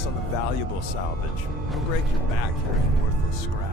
focus on the valuable salvage. Don't break your back carrying worthless scrap.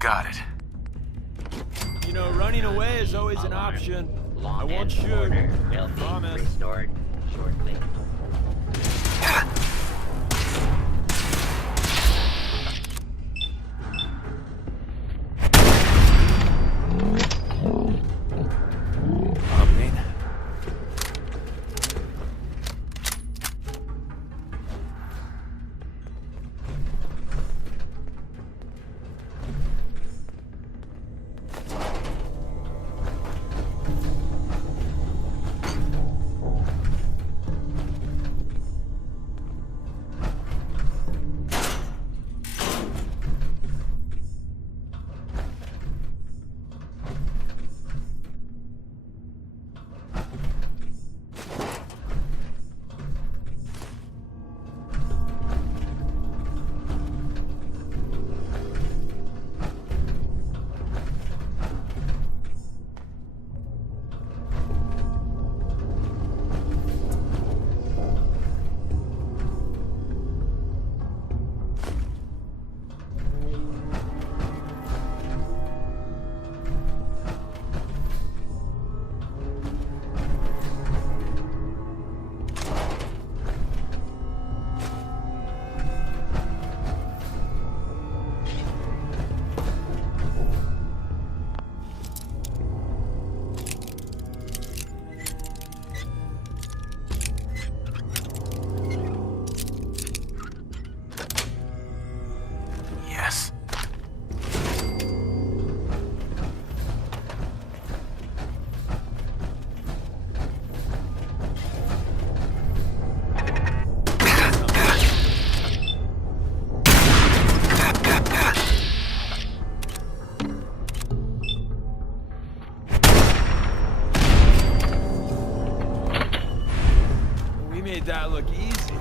Got it. You know, running away is always an option. I won't shoot. Order will be Promise. restored shortly. made that look easy.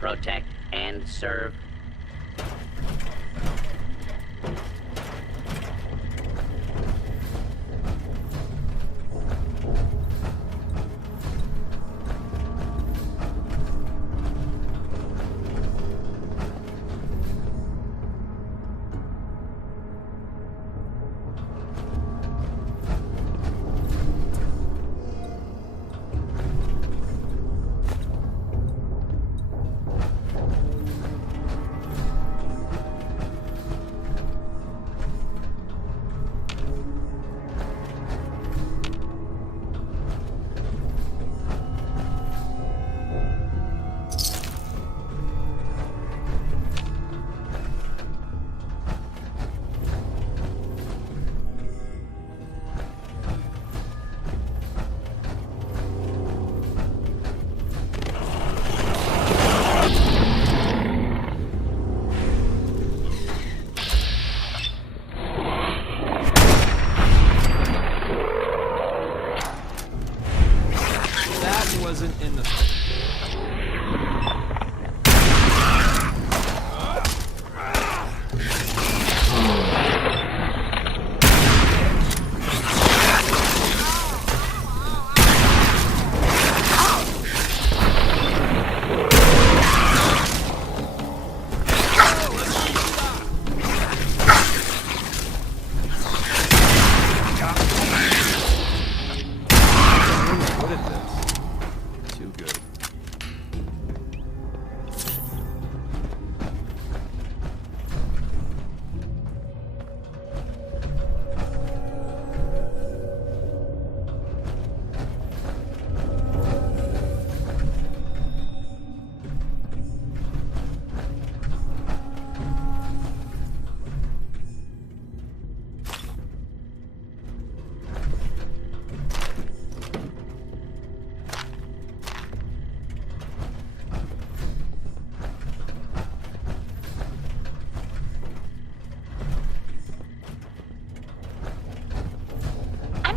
Protect and serve.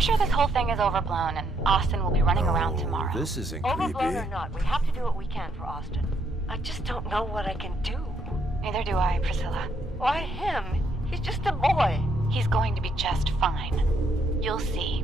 sure this whole thing is overblown and Austin will be running around tomorrow. This isn't Overblown creepy. or not, we have to do what we can for Austin. I just don't know what I can do. Neither do I, Priscilla. Why him? He's just a boy. He's going to be just fine. You'll see.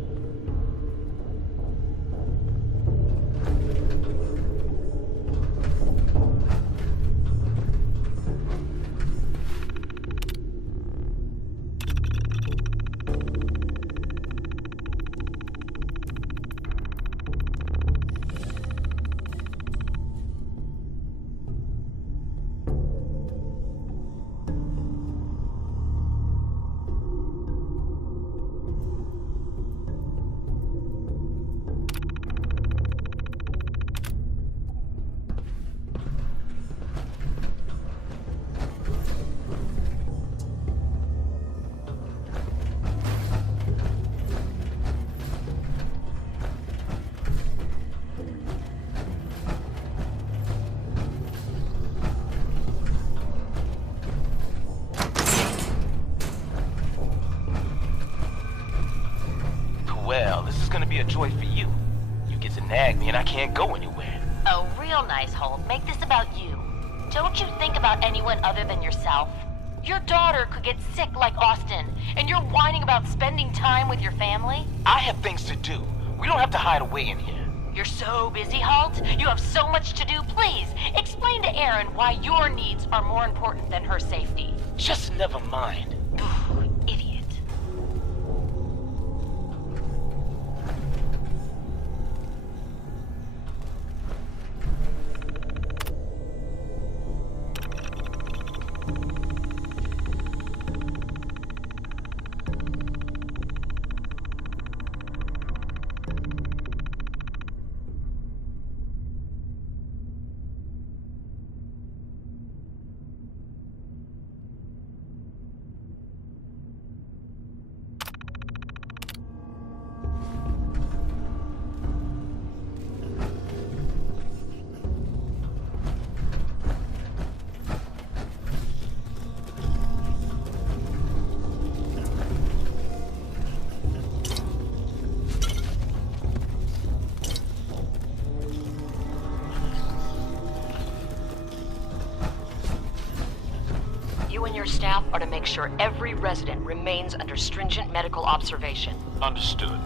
Well, this is gonna be a joy for you. You get to nag me and I can't go anywhere. Oh, real nice, Holt. Make this about you. Don't you think about anyone other than yourself? Your daughter could get sick like Austin, and you're whining about spending time with your family? I have things to do. We don't have to hide away in here. You're so busy, Holt. You have so much to do. Please, explain to Erin why your needs are more important than her safety. Just never mind. Idiot. You and your staff are to make sure every resident remains under stringent medical observation. Understood.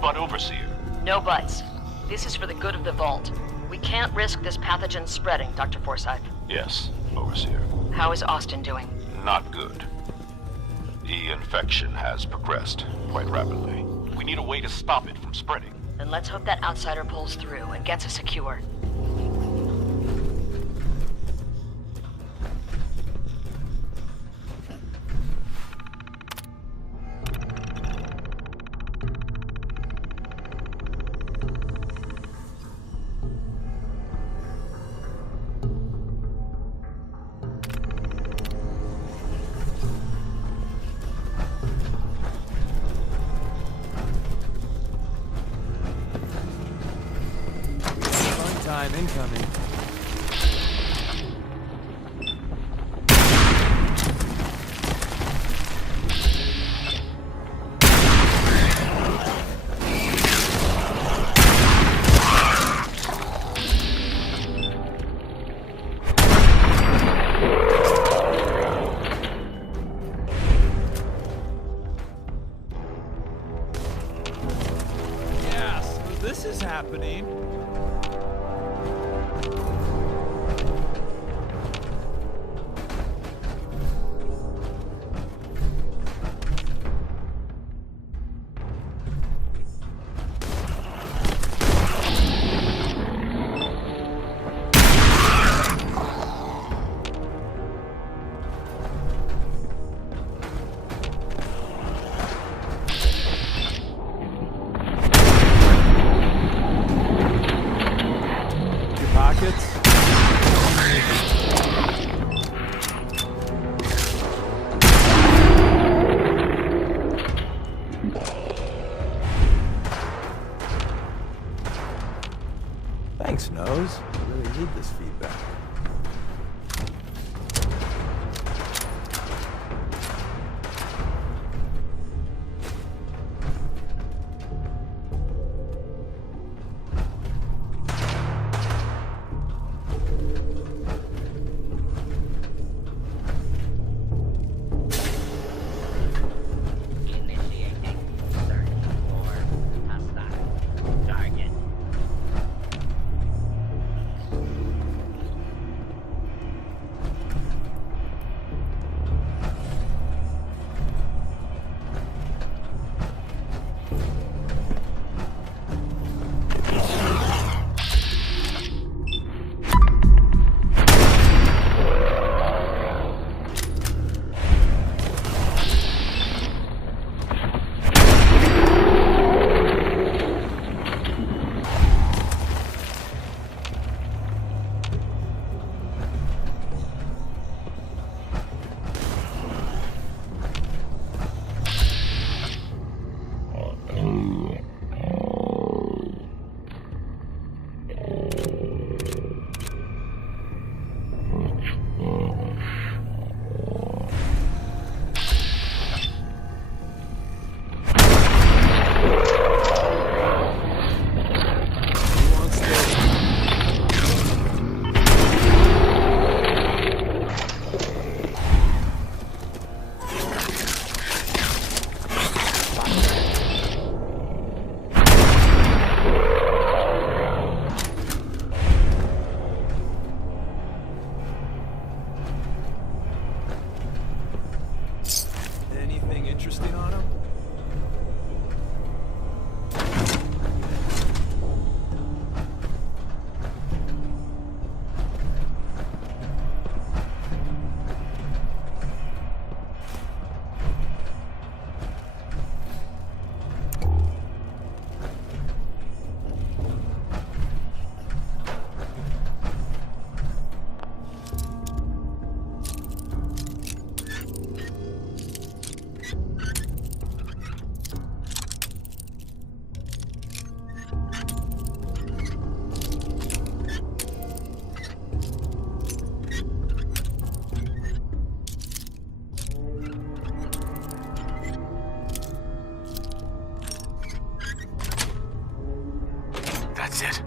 But Overseer. No buts. This is for the good of the Vault. We can't risk this pathogen spreading, Dr. Forsyth. Yes, Overseer. How is Austin doing? Not good. The infection has progressed quite rapidly. We need a way to stop it from spreading. Then let's hope that outsider pulls through and gets us secure. Fun time incoming. Yeah, so this is happening. Your pockets? Thanks, Nose. I really need this feedback. That's it.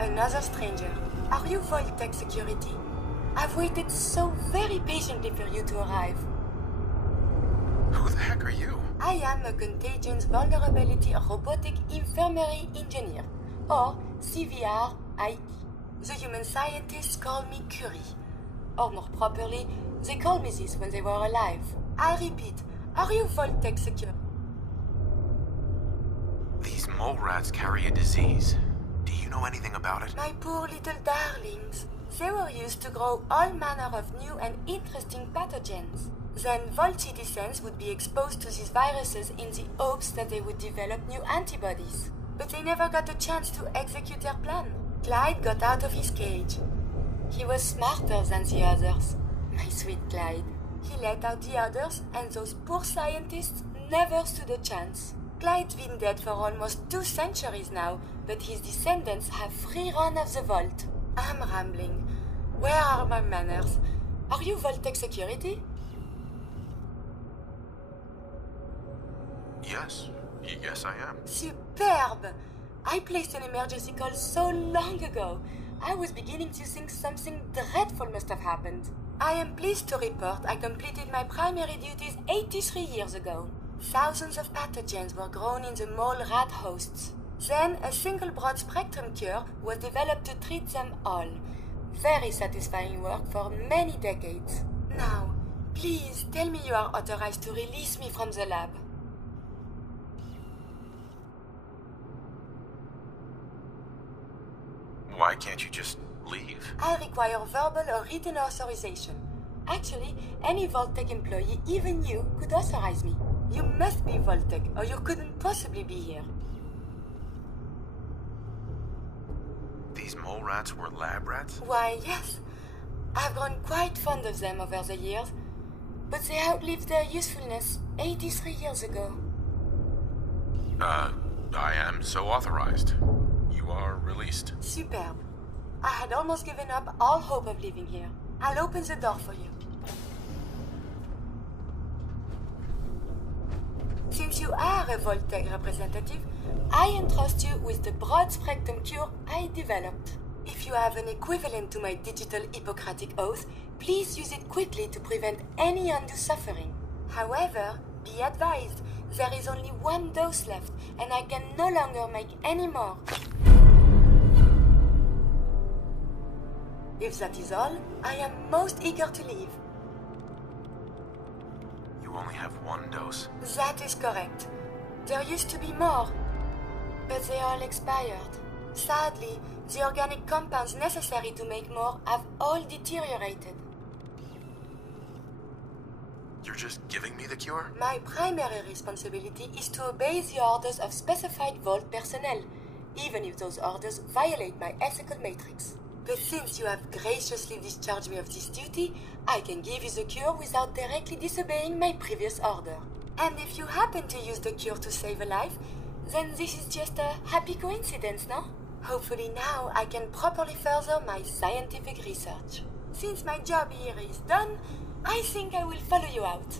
Another stranger. Are you Vault-Tec security? I've waited so very patiently for you to arrive. Who the heck are you? I am a Contagions Vulnerability Robotic Infirmary Engineer, or CVR-IE. The human scientists call me Curie. Or more properly, they called me this when they were alive. I repeat, are you Vault-Tec secure? These mole rats carry a disease. Do you know anything about it? My poor little darlings. They were used to grow all manner of new and interesting pathogens. Then Vault citizens would be exposed to these viruses in the hopes that they would develop new antibodies. But they never got a chance to execute their plan. Clyde got out of his cage. He was smarter than the others. My sweet Clyde. He let out the others, and those poor scientists never stood a chance. Clyde's been dead for almost 2 centuries now, but his descendants have free run of the vault. I'm rambling. Where are my manners? Are you Vault-Tec security? Yes, I am. Superb! I placed an emergency call so long ago. I was beginning to think something dreadful must have happened. I am pleased to report I completed my primary duties 83 years ago. Thousands of pathogens were grown in the mole rat hosts. Then a single broad-spectrum cure was developed to treat them all. Very satisfying work for many decades. Now, please tell me you are authorized to release me from the lab. Why can't you just leave? I require verbal or written authorization. Actually, any Vault-Tec employee, even you, could authorize me. You must be Vault-Tec, or you couldn't possibly be here. These mole rats were lab rats? Why, yes. I've grown quite fond of them over the years, but they outlived their usefulness 83 years ago. I am so authorized. You are released. Superb. I had almost given up all hope of living here. I'll open the door for you. Since you are a Vault-Tec representative, I entrust you with the broad-spectrum cure I developed. If you have an equivalent to my digital Hippocratic oath, please use it quickly to prevent any undue suffering. However, be advised, there is only 1 dose left, and I can no longer make any more. If that is all, I am most eager to leave. You only have 1 dose. That is correct. There used to be more, but they all expired. Sadly, the organic compounds necessary to make more have all deteriorated. You're just giving me the cure? My primary responsibility is to obey the orders of specified Vault personnel, even if those orders violate my ethical matrix. But since you have graciously discharged me of this duty, I can give you the cure without directly disobeying my previous order. And if you happen to use the cure to save a life, then this is just a happy coincidence, no? Hopefully now I can properly further my scientific research. Since my job here is done, I think I will follow you out.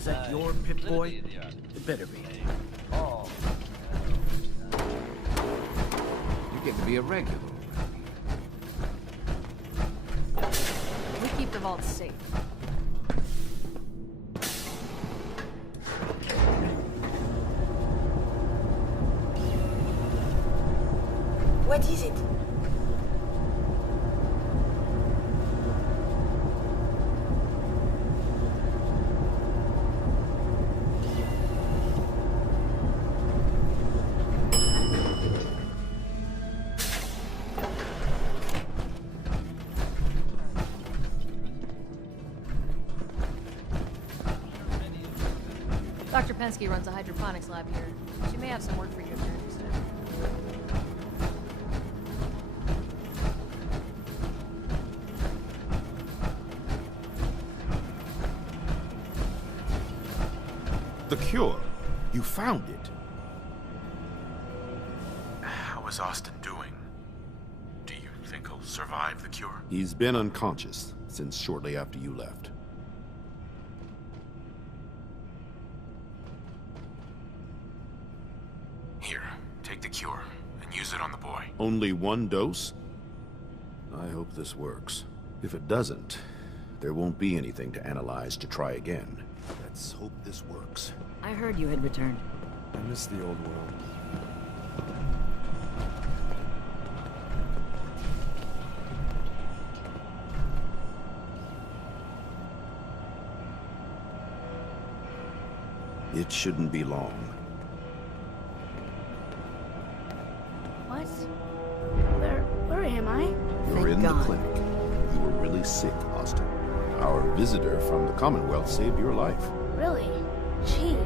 Is that your Pip-Boy? It better be. You're getting to be a regular. We keep the vault safe. What is it? Dr. Pensky runs a hydroponics lab here. She may have some work for you if you're interested. The cure. You found it. How is Austin doing? Do you think he'll survive the cure? He's been unconscious since shortly after you left. Here, take the cure and use it on the boy. Only one dose? I hope this works. If it doesn't, there won't be anything to analyze to try again. Let's hope this works. I heard you had returned. I miss the old world. It shouldn't be long. What? Where am I? You're in the clinic. You were really sick, Austin. Our visitor from the Commonwealth saved your life. Really? Gee,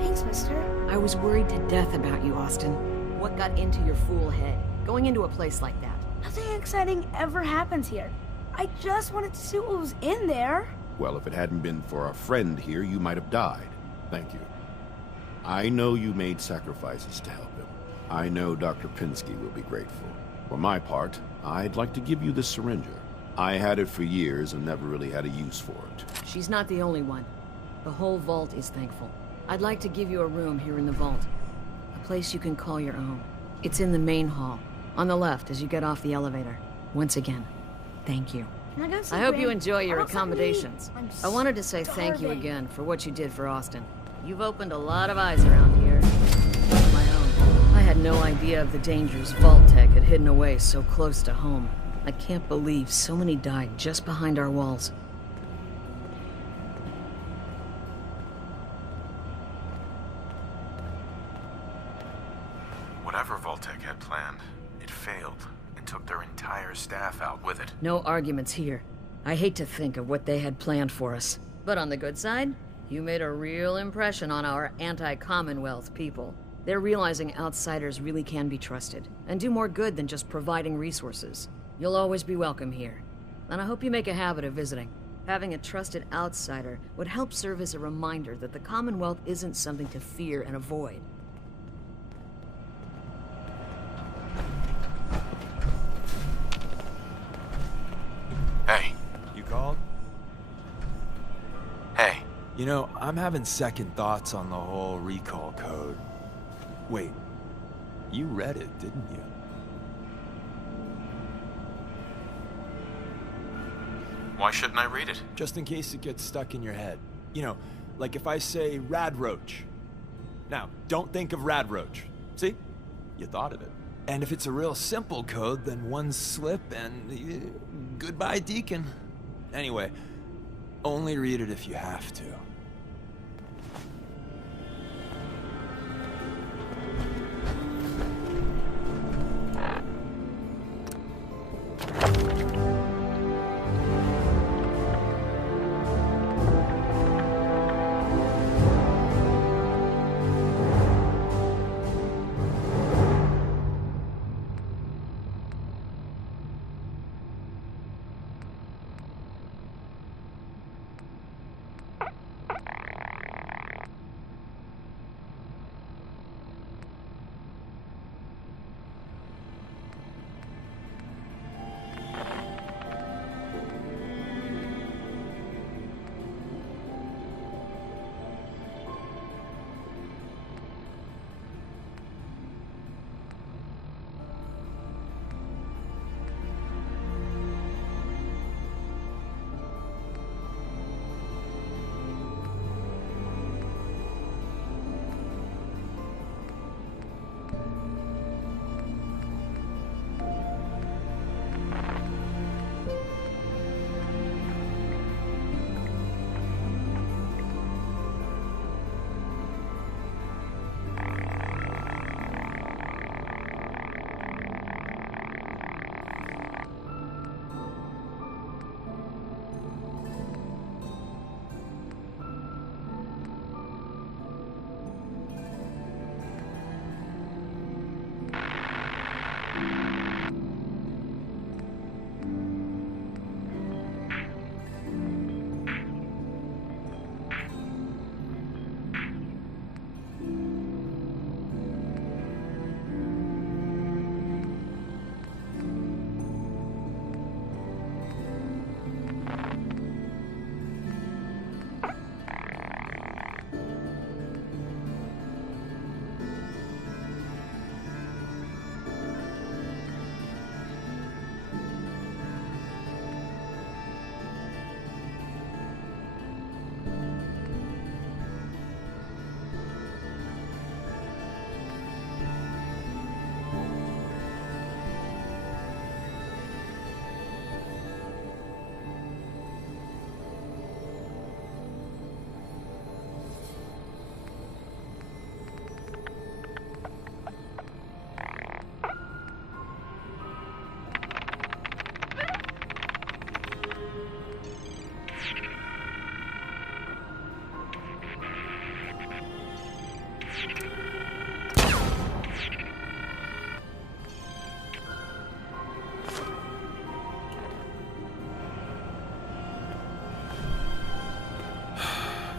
thanks, mister. I was worried to death about you, Austin. What got into your fool head? Going into a place like that? Nothing exciting ever happens here. I just wanted to see what was in there. Well, if it hadn't been for our friend here, you might have died. Thank you. I know you made sacrifices to help him. I know Dr. Pensky will be grateful. For my part, I'd like to give you this syringer. I had it for years and never really had a use for it. She's not the only one. The whole vault is thankful. I'd like to give you a room here in the vault. A place you can call your own. It's in the main hall, on the left as you get off the elevator. Once again, thank you. Can I go I hope you enjoy your Looks like me. accommodations. I wanted to say thank you starving. again for what you did for Austin. You've opened a lot of eyes around here. Of my own. I had no idea of the dangers Vault Tech had hidden away so close to home. I can't believe so many died just behind our walls. Whatever Vault-Tec had planned, it failed and took their entire staff out with it. No arguments here. I hate to think of what they had planned for us. But on the good side, you made a real impression on our anti-Commonwealth people. They're realizing outsiders really can be trusted, and do more good than just providing resources. You'll always be welcome here. And I hope you make a habit of visiting. Having a trusted outsider would help serve as a reminder that the Commonwealth isn't something to fear and avoid. Hey. You called? Hey. You know, I'm having second thoughts on the whole recall code. Wait, you read it, didn't you? Why shouldn't I read it? Just in case it gets stuck in your head. You know, like if I say Rad Roach. Now, don't think of Rad Roach. See? You thought of it. And if it's a real simple code, then one slip and goodbye, Deacon. Anyway, only read it if you have to.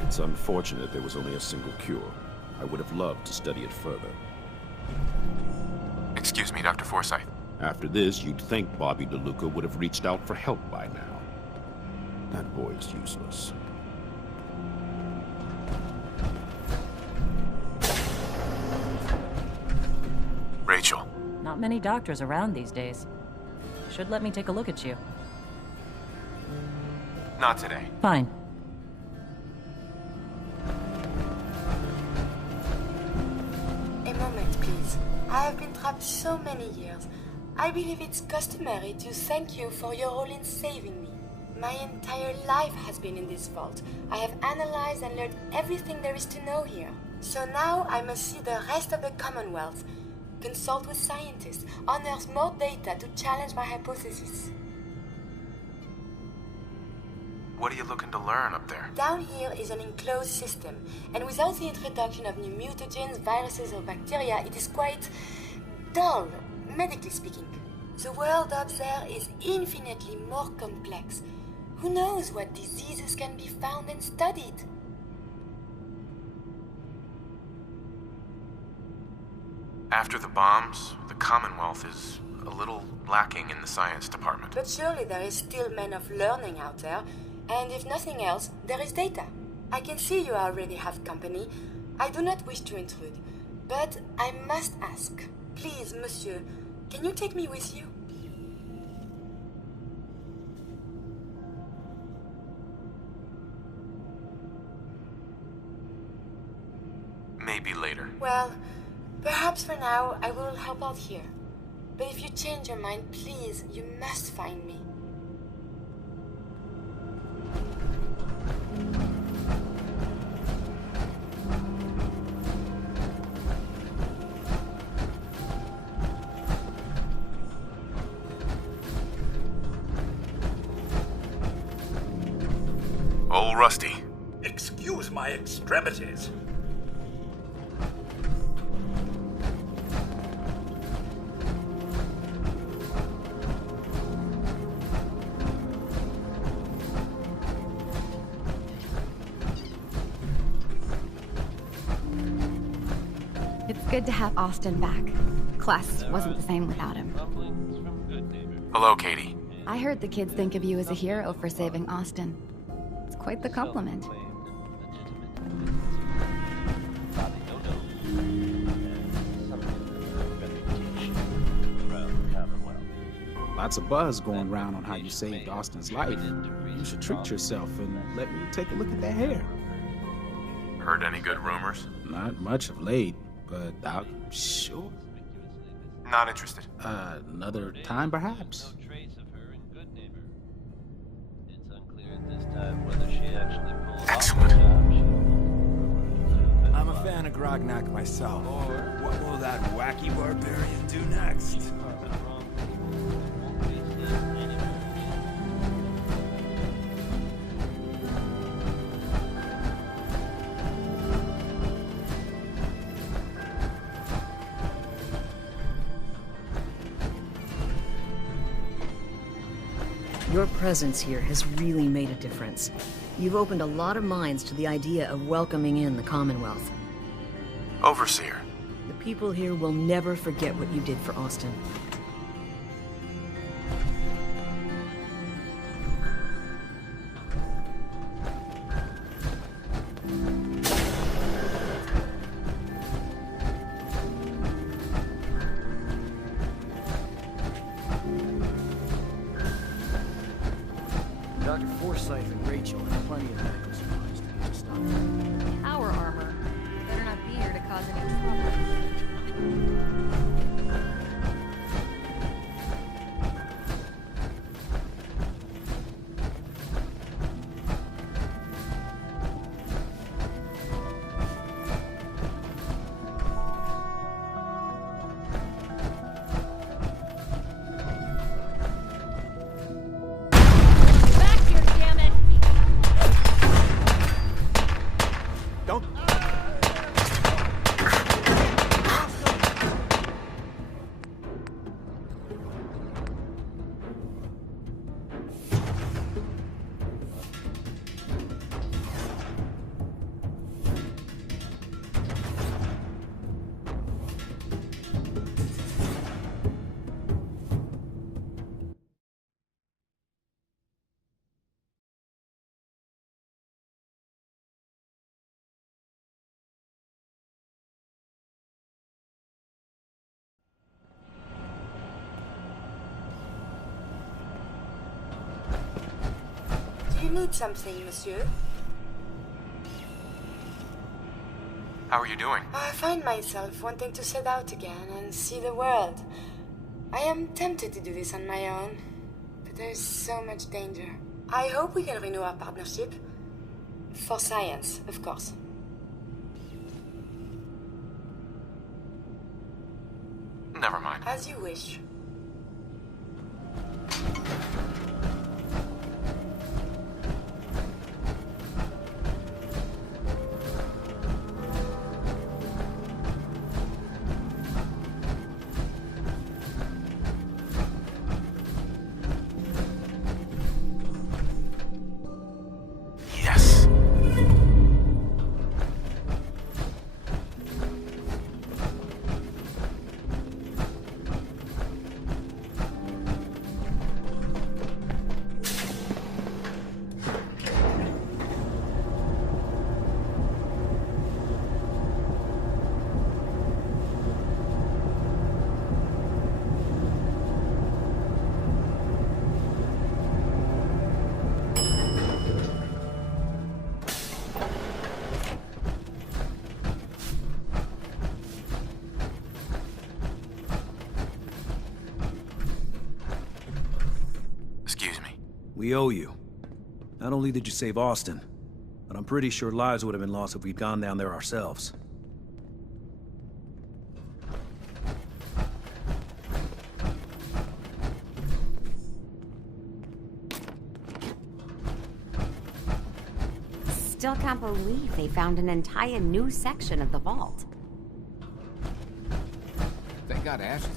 It's unfortunate there was only a single cure. I would have loved to study it further. Excuse me, Dr. Forsyth. After this, you'd think Bobby DeLuca would have reached out for help by now. That boy is useless. Rachel. Not many doctors around these days. Should let me take a look at you. Not today. Fine. A moment, please. I have been trapped so many years. I believe it's customary to thank you for your role in saving me. My entire life has been in this vault. I have analyzed and learned everything there is to know here. So now I must see the rest of the Commonwealth, consult with scientists, unearth more data to challenge my hypothesis. What are you looking to learn up there? Down here is an enclosed system, and without the introduction of new mutagens, viruses, or bacteria, it is quite dull, medically speaking. The world up there is infinitely more complex. Who knows what diseases can be found and studied? After the bombs, the Commonwealth is a little lacking in the science department. But surely there is still men of learning out there, and if nothing else, there is data. I can see you already have company. I do not wish to intrude, but I must ask. Please, monsieur, can you take me with you? Maybe later. Well, perhaps for now I will help out here. But if you change your mind, please, you must find me. Old Rusty. Excuse my extremities. It's good to have Austin back. Class wasn't the same without him. Hello, Katie. I heard the kids think of you as a hero for saving Austin. It's quite the compliment. Lots of buzz going around on how you saved Austin's life. You should treat yourself and let me take a look at that hair. Heard any good rumors? Not much of late, but I'm sure. Not interested. Another time, perhaps. Excellent. I'm a fan of Grognak myself. What will that wacky barbarian do next? Your presence here has really made a difference. You've opened a lot of minds to the idea of welcoming in the Commonwealth. Overseer. The people here will never forget what you did for Austin. Dr. Forsyth and Rachel have plenty of medical supplies to get you started. Our armor. Better not be here to cause any trouble. need something, monsieur? How are you doing? I find myself wanting to set out again and see the world. I am tempted to do this on my own, but there's so much danger. I hope we can renew our partnership. For science, of course. Never mind. As you wish. Yes. Excuse me. We owe you. Not only did you save Austin, but I'm pretty sure lives would have been lost if we'd gone down there ourselves. Still can't believe they found an entire new section of the vault. They got ashes.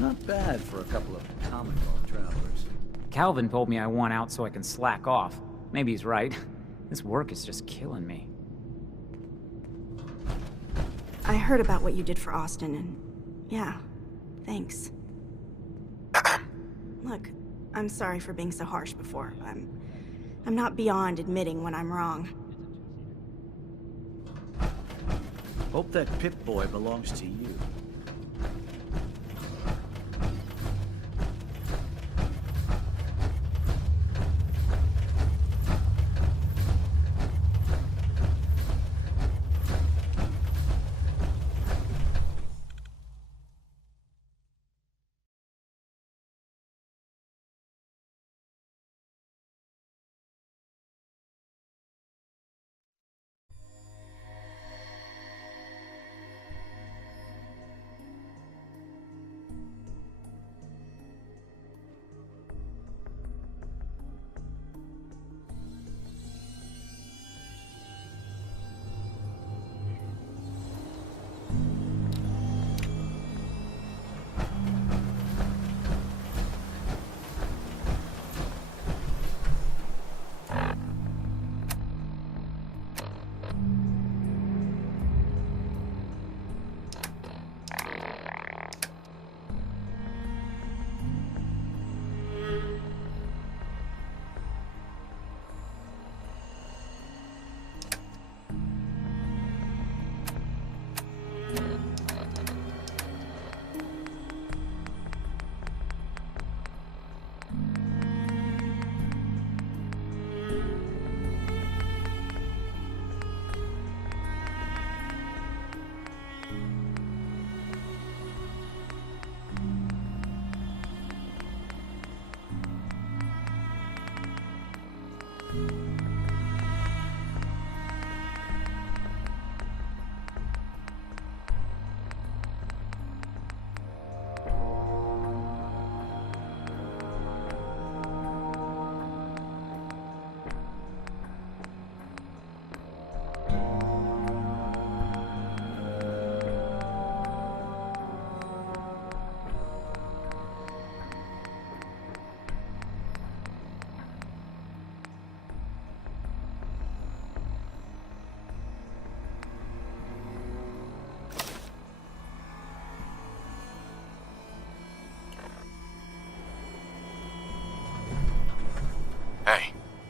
Not bad for a couple of Commonwealth travelers. Calvin told me I want out so I can slack off. Maybe he's right. This work is just killing me. I heard about what you did for Austin, and yeah, thanks. Look, I'm sorry for being so harsh before. I'm not beyond admitting when I'm wrong. Hope that Pip-Boy belongs to you.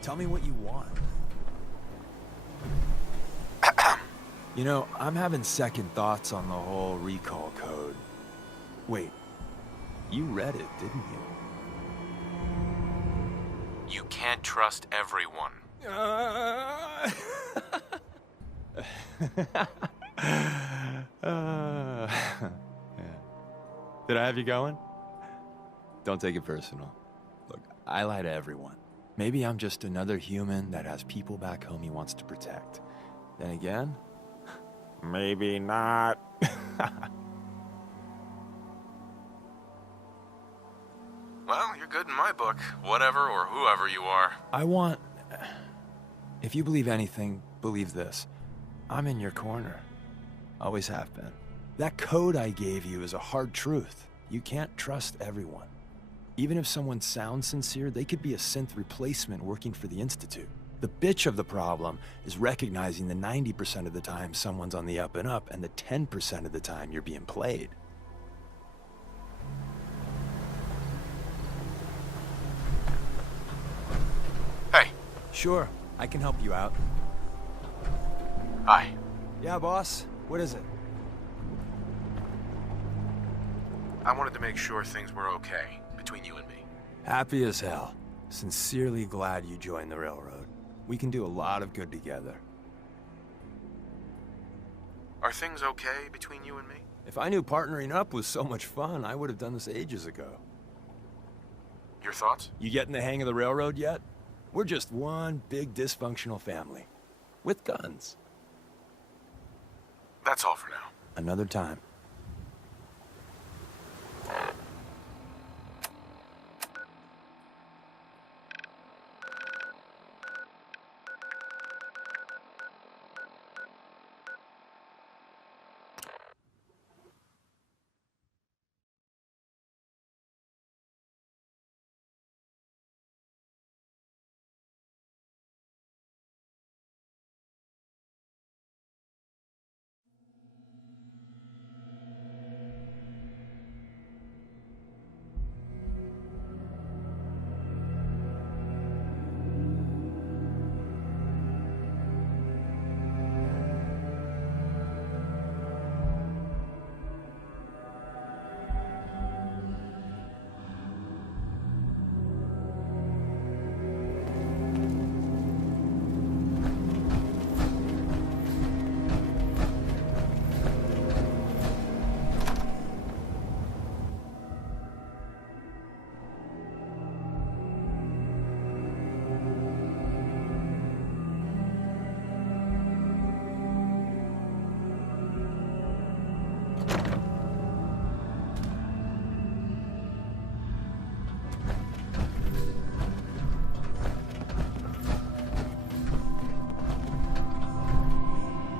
Tell me what you want. You know, I'm having second thoughts on the whole recall code. Wait, you read it, didn't you? You can't trust everyone. Did I have you going? Don't take it personal. Look, I lie to everyone. Maybe I'm just another human that has people back home he wants to protect. Then again, maybe not. Well, you're good in my book. Whatever or whoever you are. If you believe anything, believe this. I'm in your corner. Always have been. That code I gave you is a hard truth. You can't trust everyone. Even if someone sounds sincere, they could be a synth replacement working for the Institute. The bitch of the problem is recognizing the 90% of the time someone's on the up and up, and the 10% of the time you're being played. Hey. Sure, I can help you out. Hi. Yeah, boss. What is it? I wanted to make sure things were okay between you and me. Happy as hell. Sincerely glad you joined the Railroad. We can do a lot of good together. Are things okay between you and me? If I knew partnering up was so much fun, I would have done this ages ago. Your thoughts? You getting the hang of the Railroad yet? We're just one big dysfunctional family. With guns. That's all for now. Another time.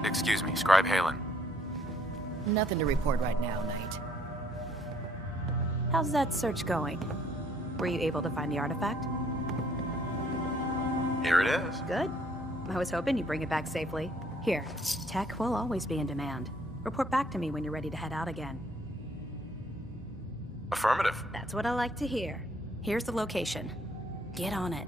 Excuse me, Scribe Halen. Nothing to report right now, Knight. How's that search going? Were you able to find the artifact? Here it is. Good. I was hoping you'd bring it back safely. Here, tech will always be in demand. Report back to me when you're ready to head out again. Affirmative. That's what I like to hear. Here's the location. Get on it.